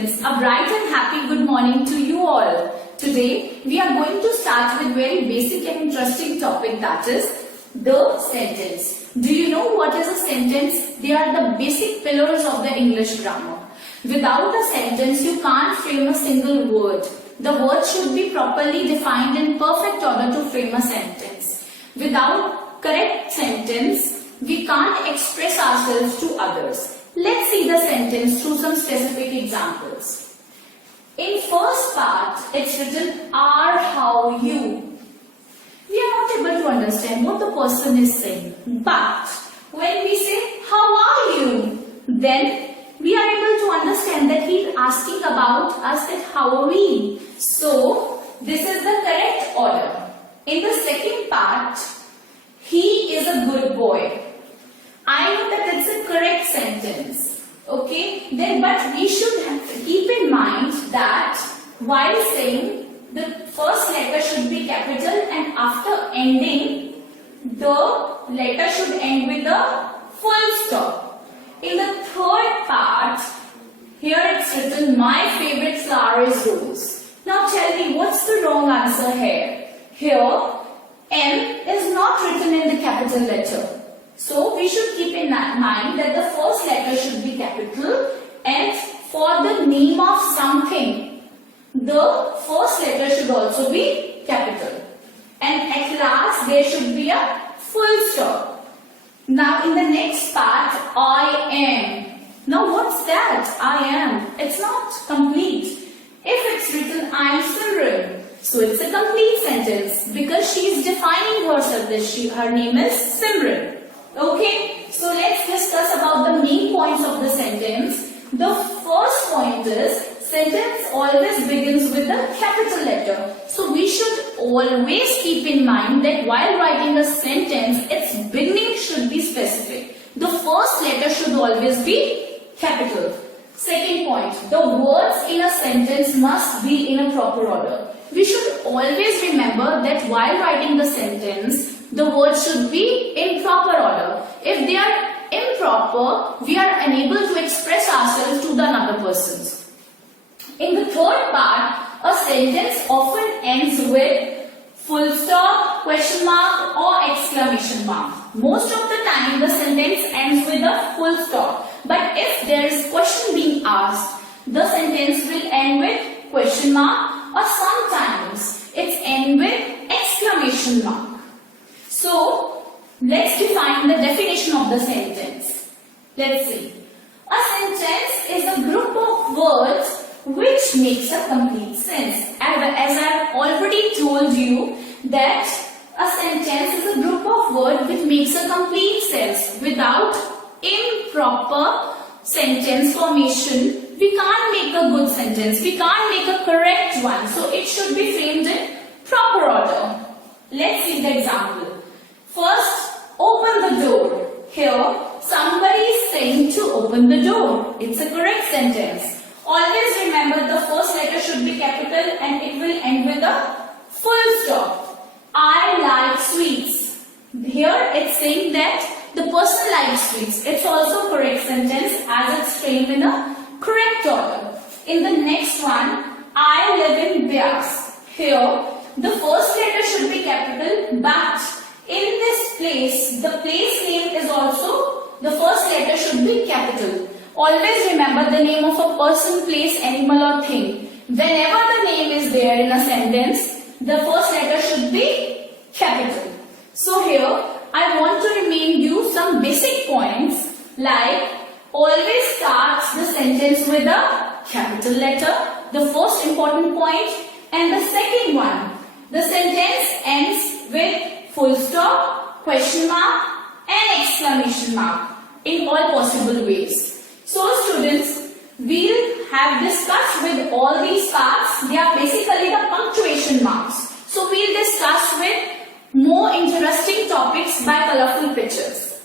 students, a bright and happy good morning to you all. Today we are going to start with very basic and interesting topic, that is the sentence. Do you know what is a sentence? They are the basic pillars of the English grammar. Without a sentence you can't frame a single word. The word should be properly defined in perfect order to frame a sentence. Without correct sentence we can't express ourselves to others. Let's see the sentence through some specific examples. In first part, it's written are, how, you. We are not able to understand what the person is saying. But when we say how are you, then we are able to understand that he is asking about us, that how are we. So this is the correct order. In the second part, he is a good boy. I know that it's a correct sentence, okay? Then, but we should keep in mind that while saying the first letter should be capital and after ending, the letter should end with a full stop. In the third part, here it's written, my favorite flower is rose. Now tell me, what's the wrong answer here? Here, M is not written in the capital letter. So we should keep in mind that the first letter should be capital, and for the name of something, the first letter should also be capital. And at last there should be a full stop. Now in the next part, I am. Now what's that? I am. It's not complete. If it's written I am Simran, so it's a complete sentence because she is defining herself that her name is Simran. Okay, so let's discuss about the main points of the sentence. The first point is, sentence always begins with a capital letter. So we should always keep in mind that while writing a sentence, its beginning should be specific. The first letter should always be capital. Second point, the words in a sentence must be in a proper order. We should always remember that while writing the sentence, the words should be in proper order. If they are improper, we are unable to express ourselves to the another persons. In the third part, a sentence often ends with full stop, question mark or exclamation mark. Most of the time the sentence ends with a full stop. But if there is question being asked, the sentence will end with question mark or sometimes it's end with exclamation mark. So, let's define the definition of the sentence. Let's see. A sentence is a group of words which makes a complete sense. As I have already told you that a sentence is a group of words which makes a complete sense. Without improper sentence formation, we can't make a good sentence. We can't make a correct one. So, it should be framed in proper order. Let's see the example. First, open the door. Here, somebody is saying to open the door. It's a correct sentence. Always remember the first letter should be capital and it will end with a full stop. I like sweets. Here, it's saying that the person likes sweets. It's also a correct sentence as it's framed in a correct order. In the next one, I live in Bias. Here, the first letter should be capital, but in this place, the place name is also, the first letter should be capital. Always remember the name of a person, place, animal or thing. Whenever the name is there in a sentence, the first letter should be capital. So here, I want to remind you some basic points like always starts the sentence with a capital letter, the first important point, and the second one, the sentence ends with full stop, question mark and exclamation mark in all possible ways. So students, we'll have discussed with all these parts. They are basically the punctuation marks. So we'll discuss with more interesting topics by colorful pictures.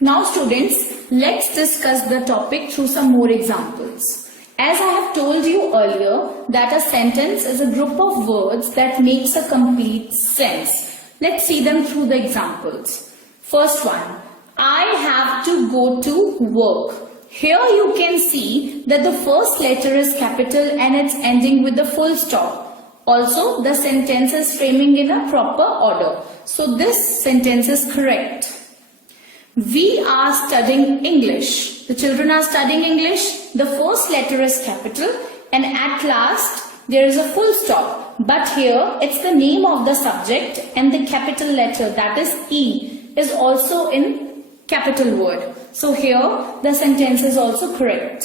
Now students, let's discuss the topic through some more examples. As I have told you earlier that a sentence is a group of words that makes a complete sense. Let's see them through the examples. First one, I have to go to work. here you can see that the first letter is capital and it's ending with the full stop. Also, the sentence is framing in a proper order. So this sentence is correct. We are studying English. The children are studying English. The first letter is capital and at last there is a full stop. But here it's the name of the subject and the capital letter, that is E, is also in capital word. So here the sentence is also correct.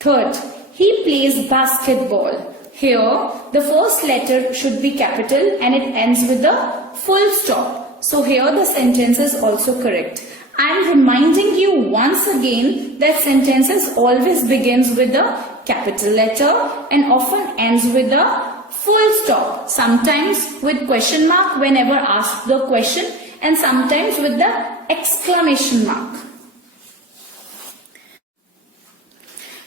Third, he plays basketball. Here the first letter should be capital and it ends with a full stop. So here the sentence is also correct. I am reminding you once again that sentences always begins with a capital letter and often ends with a full stop. Sometimes with question mark whenever asked the question and sometimes with the exclamation mark.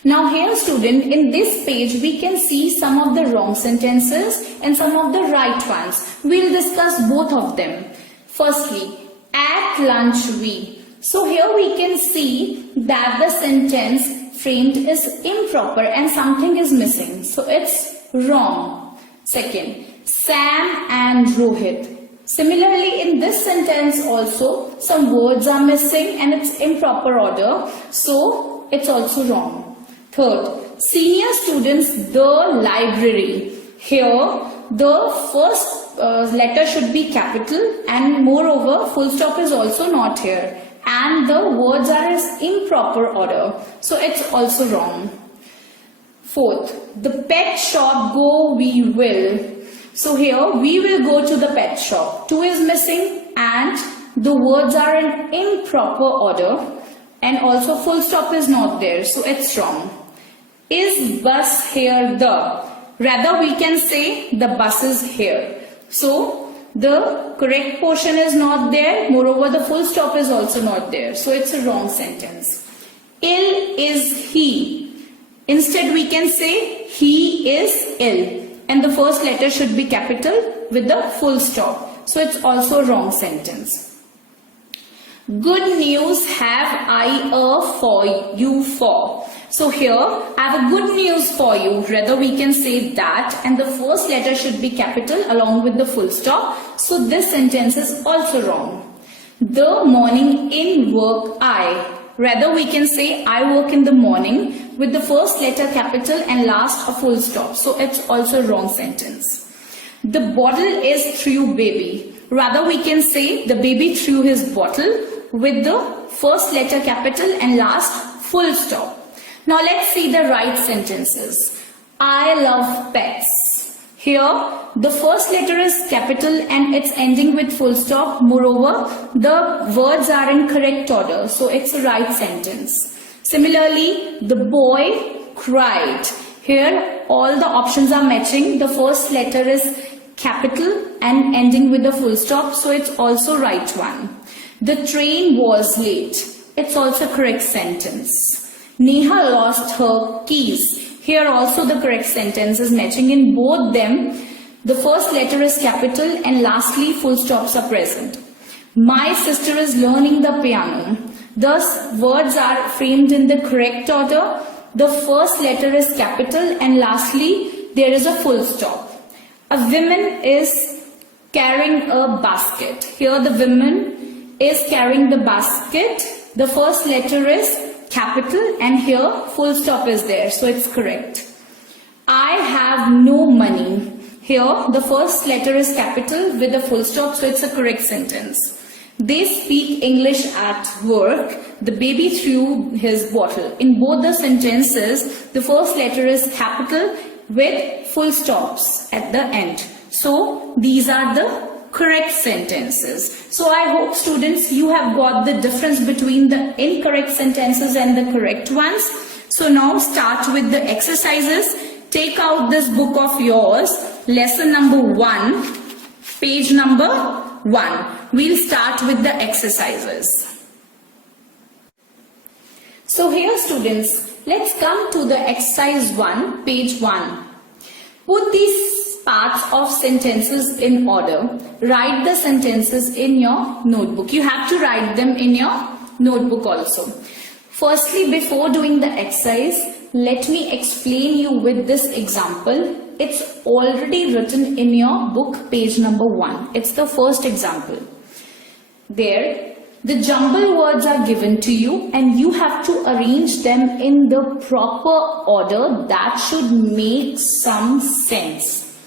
Now here student, in this page we can see some of the wrong sentences and some of the right ones. We'll discuss both of them. Firstly, at lunch we. So here we can see that the sentence framed is improper and something is missing. So it's wrong. Second, Sam and Rohit. Similarly, in this sentence also some words are missing and it's improper order. So it's also wrong. Third, senior students, the library. Here the first letter should be capital and moreover full stop is also not here. And the words are in improper order. So it's also wrong. Fourth, the pet shop go we will. So here we will go to the pet shop. To is missing and the words are in improper order. And also full stop is not there. So it's wrong. Is bus here the? Rather we can say the bus is here. So the correct portion is not there. Moreover, the full stop is also not there. So it's a wrong sentence. Ill is he. Instead we can say he is ill. And the first letter should be capital with the full stop. So it's also a wrong sentence. Good news have I for you for. So here I have a good news for you. Rather we can say that and the first letter should be capital along with the full stop. So this sentence is also wrong. The morning in work I. Rather we can say I work in the morning with the first letter capital and last a full stop. So it's also a wrong sentence. The bottle is threw baby. Rather we can say the baby threw his bottle with the first letter capital and last full stop. Now let's see the right sentences. I love pets. Here the first letter is capital and it's ending with full stop. Moreover, the words are in correct order. So it's a right sentence. Similarly, the boy cried. Here all the options are matching. The first letter is capital and ending with a full stop. So it's also right one. The train was late. It's also a correct sentence. Neha lost her keys. Here also the correct sentence is matching in both them. The first letter is capital and lastly full stops are present. My sister is learning the piano. Thus words are framed in the correct order. The first letter is capital and lastly there is a full stop. A woman is carrying a basket. Here the woman is carrying the basket. The first letter is capital and here full stop is there. So it's correct. I have no money. Here the first letter is capital with a full stop. So it's a correct sentence. They speak English at work. The baby threw his bottle. In both the sentences, the first letter is capital with full stops at the end. So these are the correct sentences. So I hope students you have got the difference between the incorrect sentences and the correct ones. So now start with the exercises. Take out this book of yours, lesson number 1, page number 1. We'll start with the exercises. So here students, let's come to the exercise 1, page 1. Put these parts of sentences in order. Write the sentences in your notebook. You have to write them in your notebook also. Firstly, before doing the exercise, let me explain you with this example. It's already written in your book, page number 1. It's the first example. There, the jumble words are given to you and you have to arrange them in the proper order that should make some sense.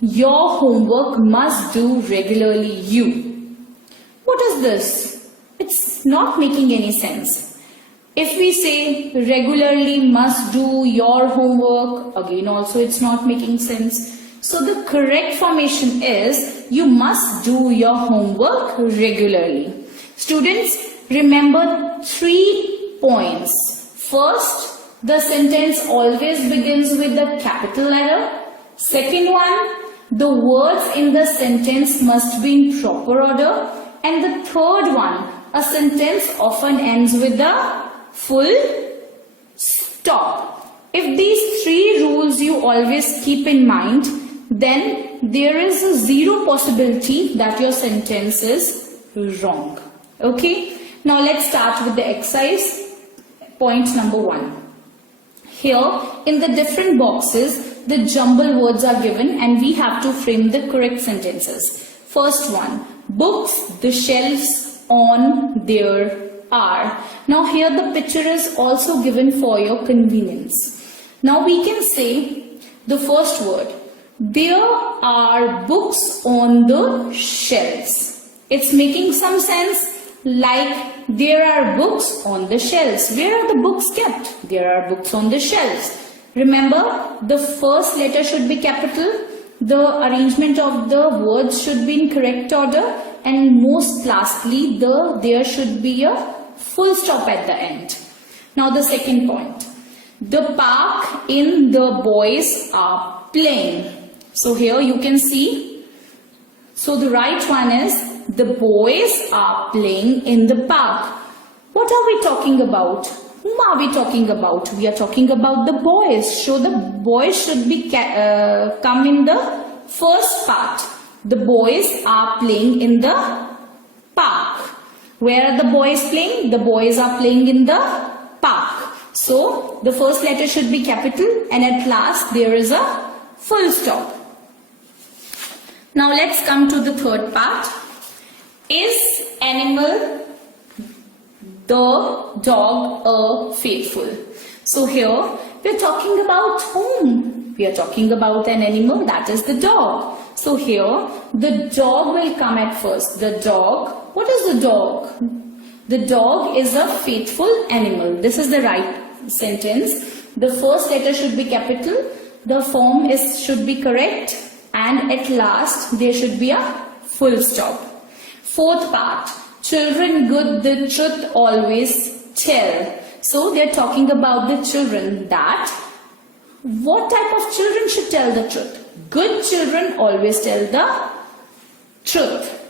Your homework must do regularly you. What is this? It's not making any sense. If we say regularly must do your homework, again also it's not making sense. So the correct formation is you must do your homework regularly. Students, remember 3 points. First, the sentence always begins with the capital letter. Second one, the words in the sentence must be in proper order. And the third one, a sentence often ends with the full stop. If these 3 rules you always keep in mind, then there is a 0 possibility that your sentence is wrong. Okay, now let's start with the exercise. Point number 1. Here in the different boxes, the jumble words are given and we have to frame the correct sentences. First one, books, the shelves on there are. Now here the picture is also given for your convenience. Now we can say the first word, there are books on the shelves. It's making some sense, like there are books on the shelves. Where are the books kept? There are books on the shelves. Remember, the first letter should be capital, the arrangement of the words should be in correct order, and most lastly there should be a full stop at the end. Now the second point, the park in the boys are playing. So here you can see, so the right one is the boys are playing in the park. What are we talking about? Whom are we talking about? We are talking about the boys. So the boys should be come in the first part. The boys are playing in the park. Where are the boys playing? The boys are playing in the park. So the first letter should be capital and at last there is a full stop. Now let's come to the third part. Is animal the dog a faithful? So here we are talking about whom? We are talking about an animal, that is the dog. So here the dog will come at first. The dog. What is the dog? The dog is a faithful animal. This is the right sentence. The first letter should be capital. The form should be correct. And at last there should be a full stop. Fourth part. Children good the truth always tell. So they are talking about the children, that what type of children should tell the truth? Good children always tell the truth.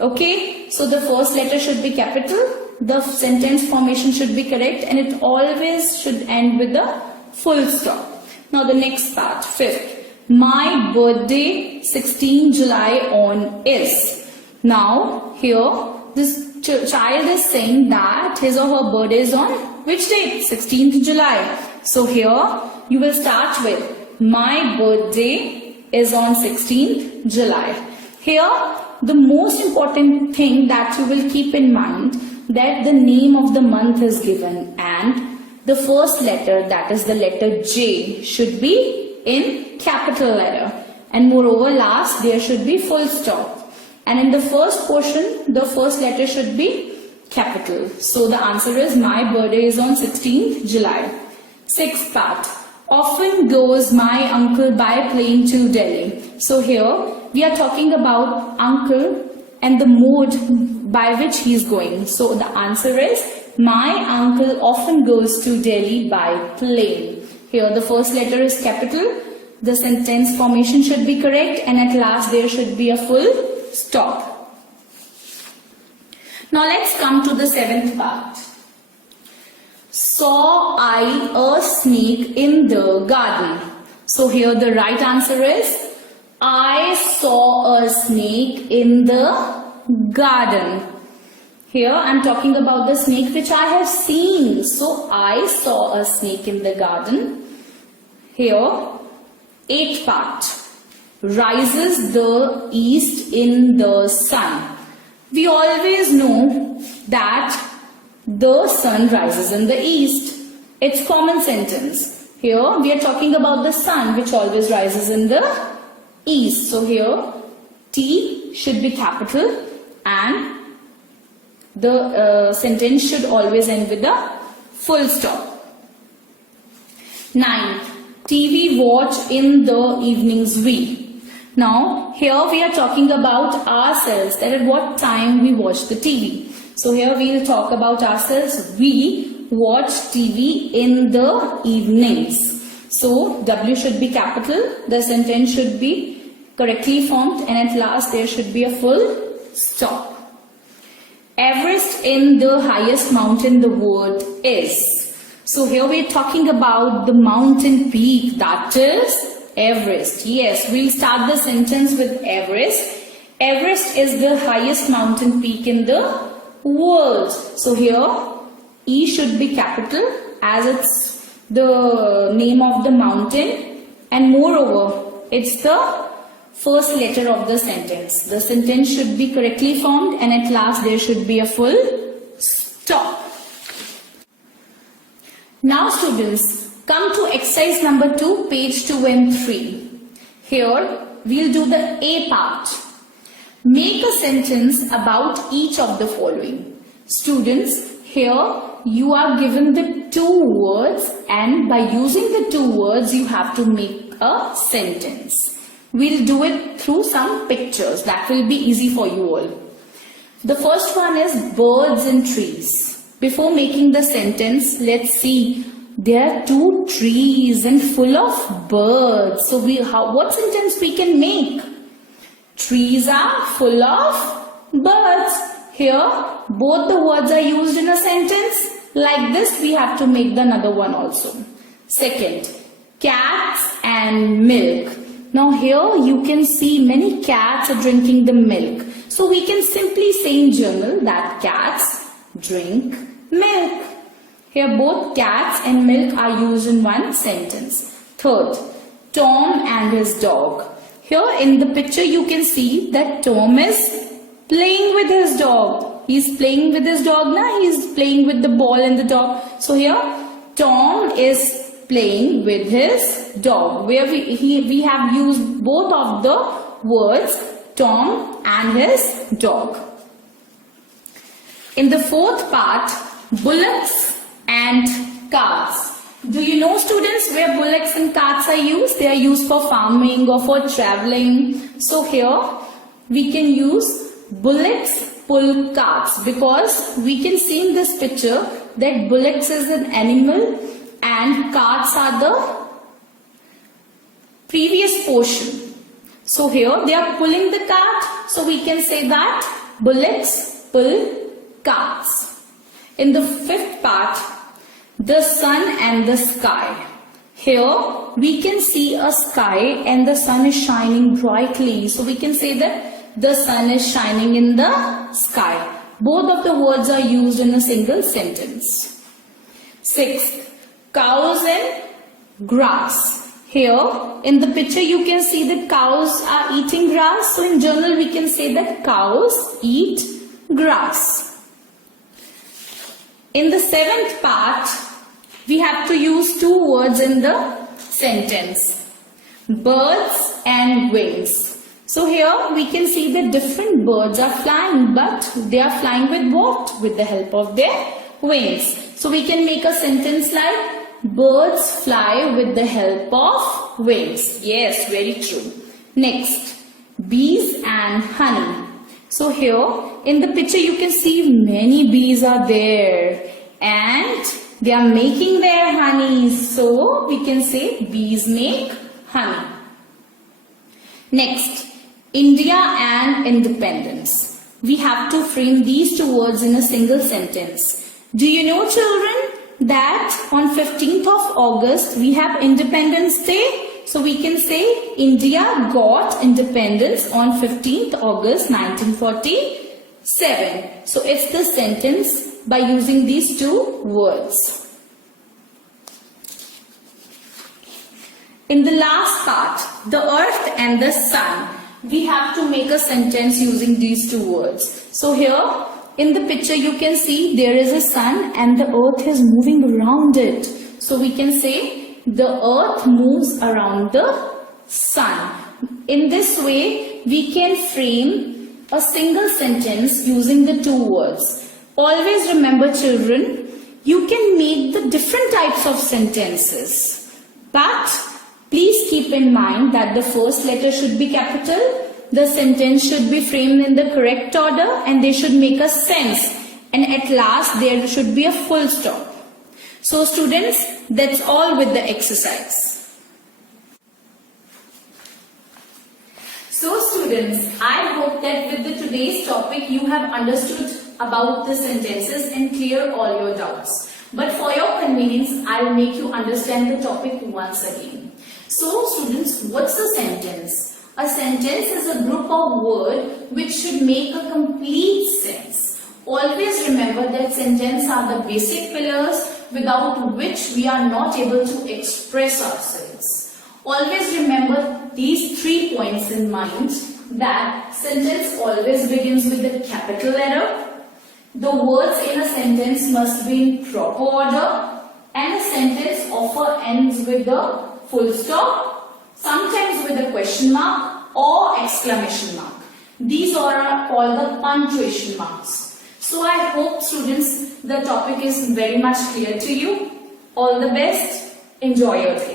Okay, so the first letter should be capital, the sentence formation should be correct, and it always should end with a full stop. Now the next part, fifth. My birthday 16 July on is. Now here this child is saying that his or her birthday is on which date? 16th July. So here you will start with my birthday is on 16th July. Here the most important thing that you will keep in mind, that the name of the month is given and the first letter, that is the letter J, should be in capital letter, and moreover last there should be full stop, and in the first portion the first letter should be capital. So the answer is my birthday is on 16th July. Sixth part, often goes my uncle by plane to Delhi. So here we are talking about uncle and the mode by which he is going. So the answer is my uncle often goes to Delhi by plane. Here the first letter is capital, the sentence formation should be correct, and at last there should be a full stop. Now let's come to the seventh part. Saw I a snake in the garden. So here the right answer is I saw a snake in the garden. Here I'm talking about the snake which I have seen. So I saw a snake in the garden. Here, 8th part. Rises the east in the sun. We always know that the sun rises in the east. It's common sentence. Here we are talking about the sun which always rises in the east. So here T should be capital and the sentence should always end with a full stop. 9th. TV watch in the evenings we. Now here we are talking about ourselves, that at what time we watch the TV. So here we will talk about ourselves. We watch TV in the evenings. So W should be capital, the sentence should be correctly formed, and at last there should be a full stop. Everest in the highest mountain the world is. So here we are talking about the mountain peak, that is Everest. Yes, we'll start the sentence with Everest. Everest is the highest mountain peak in the world. So here E should be capital as it's the name of the mountain, and moreover it's the first letter of the sentence. The sentence should be correctly formed and at last there should be a full stop. Now students, come to exercise number 2, page 2 and 3. Here we'll do the A part. Make a sentence about each of the following. Students, here you are given the 2 words, and by using the 2 words you have to make a sentence. We'll do it through some pictures. That will be easy for you all. The first one is birds and trees. Before making the sentence, let's see. There are 2 trees and full of birds. So what sentence we can make? Trees are full of birds. Here, both the words are used in a sentence. Like this, we have to make the another one also. Second, cats and milk. Now here you can see many cats are drinking the milk. So we can simply say in journal that cats drink milk. Here both cats and milk are used in one sentence. Third, Tom and his dog. Here in the picture you can see that Tom is playing with his dog. He's playing with his dog now. He's playing with the ball and the dog. So here Tom is playing with his dog, where we have used both of the words Tom and his dog. In the 4th part, bullocks and carts. Do you know students where bullocks and carts are used? They are used for farming or for traveling. So here we can use bullocks pull carts, because we can see in this picture that bullocks is an animal and carts are the previous portion. So here they are pulling the cart. So we can say that bullocks pull carts. In the 5th part, the sun and the sky. Here we can see a sky and the sun is shining brightly. So we can say that the sun is shining in the sky. Both of the words are used in a single sentence. 6th, cows and grass. Here in the picture you can see that cows are eating grass. So in general we can say that cows eat grass. In the 7th part, we have to use 2 words in the sentence. Birds and wings. So here we can see that different birds are flying, but they are flying with what? With the help of their wings. So we can make a sentence like birds fly with the help of wings. Yes, very true. Next, bees and honey. So here in the picture you can see many bees are there and they are making their honey. So we can say bees make honey. Next, India and independence. We have to frame these 2 words in a single sentence. Do you know children that on 15th of August we have Independence Day? So we can say India got independence on 15th August 1947. 7. So it's the sentence by using these two words. In the last part, the earth and the sun, we have to make a sentence using these two words. So here in the picture you can see there is a sun and the earth is moving around it. So we can say the earth moves around the sun. In this way we can frame a single sentence using the two words. Always remember, children, you can make the different types of sentences, but please keep in mind that the first letter should be capital, the sentence should be framed in the correct order, and they should make a sense, and at last there should be a full stop. So students, that's all with the exercise. So students, I hope that with the today's topic you have understood about the sentences and clear all your doubts. But for your convenience, I will make you understand the topic once again. So students, what's a sentence? A sentence is a group of words which should make a complete sense. Always remember that sentences are the basic pillars without which we are not able to express ourselves. Always remember these 3 points in mind, that sentence always begins with the capital letter, the words in a sentence must be in proper order, and a sentence often ends with the full stop, sometimes with a question mark or exclamation mark. These are called the punctuation marks. So I hope students the topic is very much clear to you. All the best. Enjoy your day.